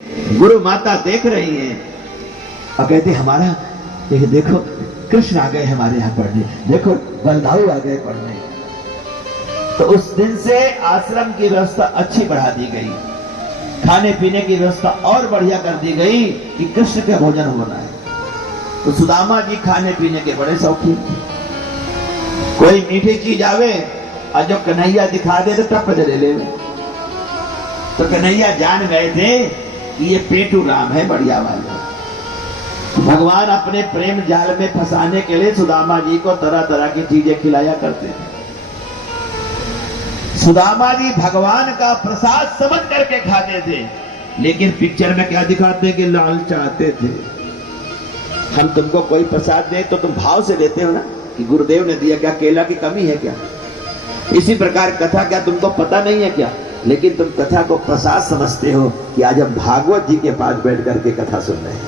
गुरु माता देख रही हैं और कहती हमारा ये देखो कृष्ण आ गए हमारे यहाँ पढ़ने, देखो बलदाऊ आ गए पढ़ने। तो उस दिन से आश्रम की व्यवस्था अच्छी बढ़ा दी गई, खाने पीने की व्यवस्था और बढ़िया कर दी गई कि कृष्ण का भोजन होना है। तो सुदामा जी खाने पीने के बड़े शौकीन थे। कोई मीठी चीज आवे और जो कन्हैया दिखा दे तो टप ले ले। तो कन्हैया जान गए थे कि ये पेटू राम है बढ़िया वाला। भगवान अपने प्रेम जाल में फंसाने के लिए सुदामा जी को तरह तरह की चीजें खिलाया करते थे। सुदामा जी भगवान का प्रसाद समझ करके खाते थे, लेकिन पिक्चर में क्या दिखाते कि लाल चाहते थे। हम तुमको कोई प्रसाद दे तो तुम भाव से लेते हो ना कि गुरुदेव ने दिया, क्या केला की कमी है क्या? इसी प्रकार कथा क्या तुमको पता नहीं है क्या? लेकिन तुम कथा को प्रसाद समझते हो कि आज हम भागवत जी के पास बैठ करके कथा सुन रहे हैं।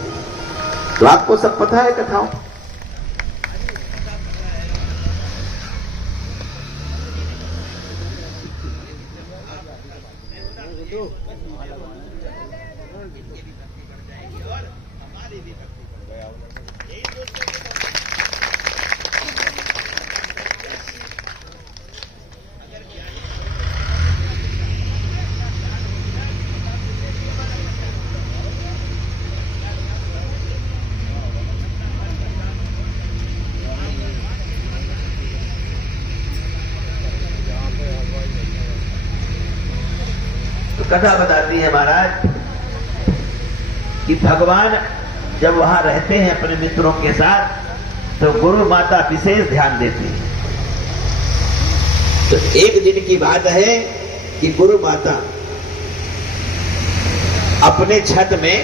तो आपको सब पता है कथाओं। कथा बताती है महाराज कि भगवान जब वहां रहते हैं अपने मित्रों के साथ तो गुरु माता विशेष ध्यान देती है। तो एक दिन की बात है कि गुरु माता अपने छत में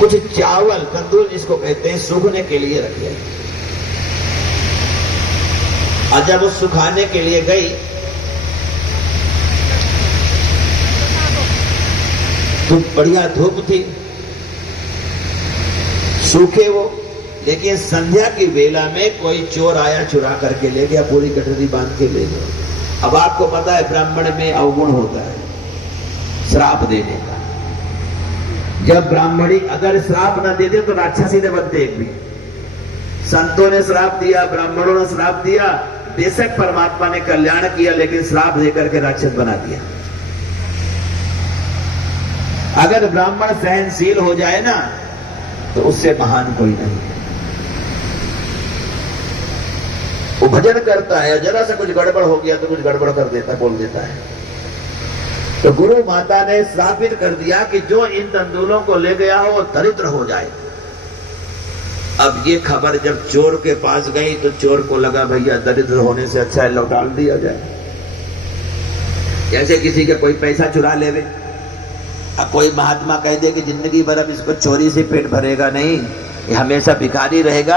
कुछ चावल तंदूर जिसको कहते हैं सूखने के लिए रखे, और जब वो सुखाने के लिए गई तो बढ़िया धूप थी, सूखे वो, लेकिन संध्या की वेला में कोई चोर आया, चुरा करके ले गया, पूरी कटोरी बांध के ले गया। अब आपको पता है ब्राह्मण में अवगुण होता है श्राप देने का। जब ब्राह्मणी अगर श्राप न देते तो राक्षसी न बनते। एक भी संतों ने श्राप दिया, ब्राह्मणों ने श्राप दिया, बेशक परमात्मा ने कल्याण किया, लेकिन श्राप देकर के राक्षस बना दिया। अगर ब्राह्मण सहनशील हो जाए ना तो उससे महान कोई नहीं है। वो भजन करता है, जरा सा कुछ गड़बड़ हो गया तो कुछ गड़बड़ कर देता, बोल देता है। तो गुरु माता ने श्रापित कर दिया कि जो इन तंदूरों को ले गया हो वो दरिद्र हो जाए। अब ये खबर जब चोर के पास गई तो चोर को लगा भैया दरिद्र होने से अच्छा है लौटा दिया जाए। जैसे किसी के कोई पैसा चुरा लेवे, अब कोई महात्मा कह दे कि जिंदगी भर अब इसको चोरी से पेट भरेगा नहीं, ये हमेशा भिखारी रहेगा,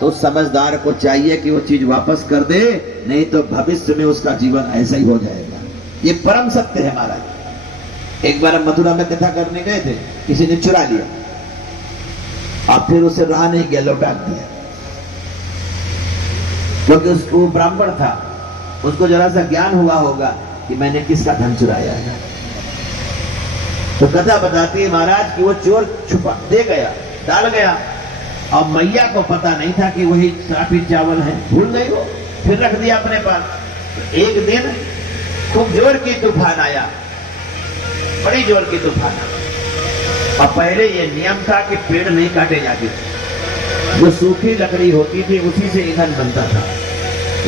तो समझदार को चाहिए कि वो चीज वापस कर दे, नहीं तो भविष्य में उसका जीवन ऐसा ही हो जाएगा। ये परम सत्य है महाराज। एक बार हम मथुरा में कथा करने गए थे, किसी ने चुरा लिया और फिर उसे रहा नहीं गया, लौटा दिया, क्योंकि उसको ब्राह्मण था, उसको जरा सा ज्ञान हुआ होगा कि मैंने किसका धन चुराया है। तो कथा बताती है महाराज कि वो चोर छुपा दे गया, डाल गया, और मैया को पता नहीं था कि वही श्रापित चावल है, भूल गई वो, फिर रख दिया अपने पास। तो एक दिन खूब जोर की तूफान आया, बड़ी जोर की तूफान। और पहले ये नियम था कि पेड़ नहीं काटे जाते थे, जो सूखी लकड़ी होती थी उसी से ईंधन बनता था।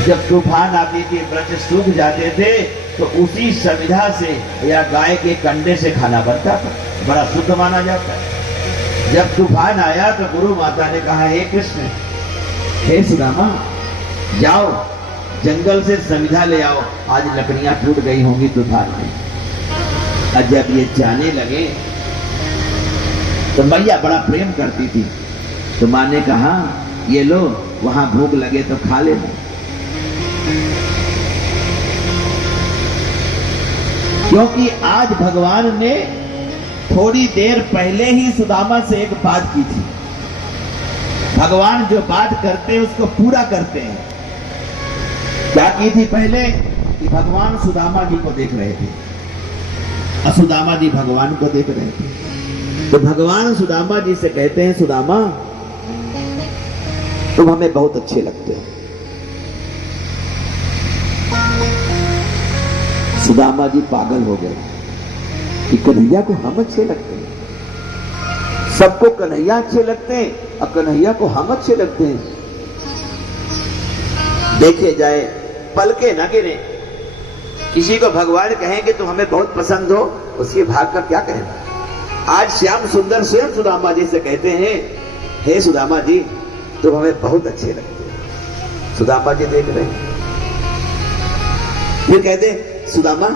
जब तूफान आती थी, वृक्ष सूख जाते थे, तो उसी संविधा से या गाय के कंडे से खाना बनता था, बड़ा शुद्ध माना जाता है। जब तूफान आया तो गुरु माता ने कहा, हे कृष्ण, हे सुदामा, जाओ जंगल से संविधा ले आओ, आज लकड़ियां टूट गई होंगी तूफान में। और जब ये जाने लगे तो मैया बड़ा प्रेम करती थी, तो माँ ने कहा, ये लो, वहां भूख लगे तो खा लेना। क्योंकि आज भगवान ने थोड़ी देर पहले ही सुदामा से एक बात की थी। भगवान जो बात करते हैं उसको पूरा करते हैं। क्या की थी पहले कि भगवान सुदामा जी को देख रहे थे, और सुदामा जी भगवान को देख रहे थे। तो भगवान सुदामा जी से कहते हैं, सुदामा तुम हमें बहुत अच्छे लगते हो। सुदामा जी पागल हो गए कि कन्हैया को हम अच्छे लगते हैं। सबको कन्हैया अच्छे लगते हैं और कन्हैया को हम अच्छे लगते हैं। देखे जाए पलके न गिरे। किसी को भगवान कहेंगे तुम हमें बहुत पसंद हो, उसके भाग का क्या कहना। आज श्याम सुंदर स्वयं सुदामा जी से कहते हैं, हे सुदामा जी तुम हमें बहुत अच्छे लगते हो। सुदामा जी देख रहे हैं, फिर कहते सुदामा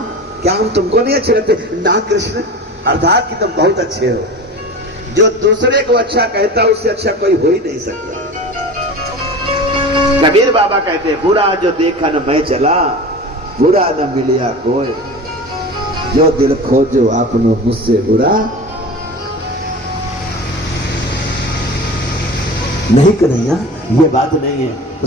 क्या हम तुमको नहीं अच्छे लगते? ना कृष्ण, अर्थात कि तुम बहुत अच्छे हो। जो दूसरे को अच्छा कहता उससे अच्छा कोई हो ही नहीं सकता। कबीर बाबा कहते बुरा जो देखा न मैं चला, बुरा न मिलिया कोई, जो दिल खोजो आपनो मुझसे बुरा नहीं। कन्हैया ये बात नहीं है।